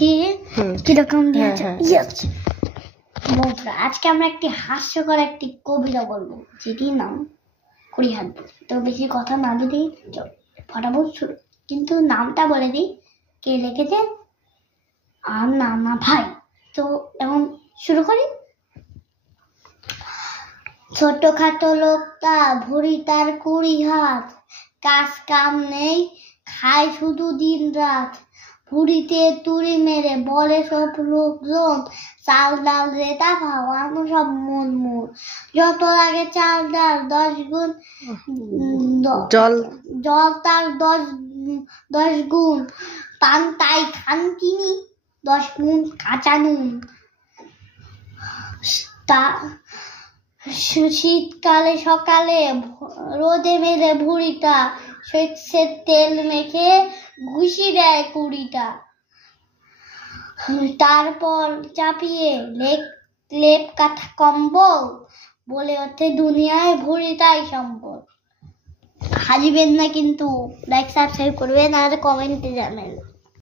দেখি কিরকম বন্ধুরা, আজকে আমরা একটি হাস্যকর একটি কবিতা বলবো, যেটির নাম কুড়ি হাত। তো বেশি কথা না দিই, ফটাফট শুরু। কিন্তু নামটা বলে দিই কে লিখেছে, আর নানা ভাই। তো এখন শুরু করি। ছোটখাটো লোকটা, ভুঁড়ি তার 20 হাত, কাজ কাম নেই, খায় শুধু দিন রাত। ভুঁড়িতে তুড়ি মেরে বলে সব লোকজন, চাল ডাল রেতা খাওয়ানো সব মন মন। যত লাগে চাল ডাল 10 গুণ, জল তার 10 গুণ। পান তাই খান কিনি 10 গুণ কাঁচা নুন। শীতকালে সকালে রোদে মেলে ভুঁড়িটা, সর্ষের তেল মেখে ঘুষি দেয় 20টা। তারপর চাপিয়ে লেপ কাঁথা কম্বল, বলে ওঠে দুনিয়ায় ভুঁড়িটাই সম্বল। হাসবেন না কিন্তু, লাইক সাবস্ক্রাইব করবেন আর কমেন্টে জানাবেন।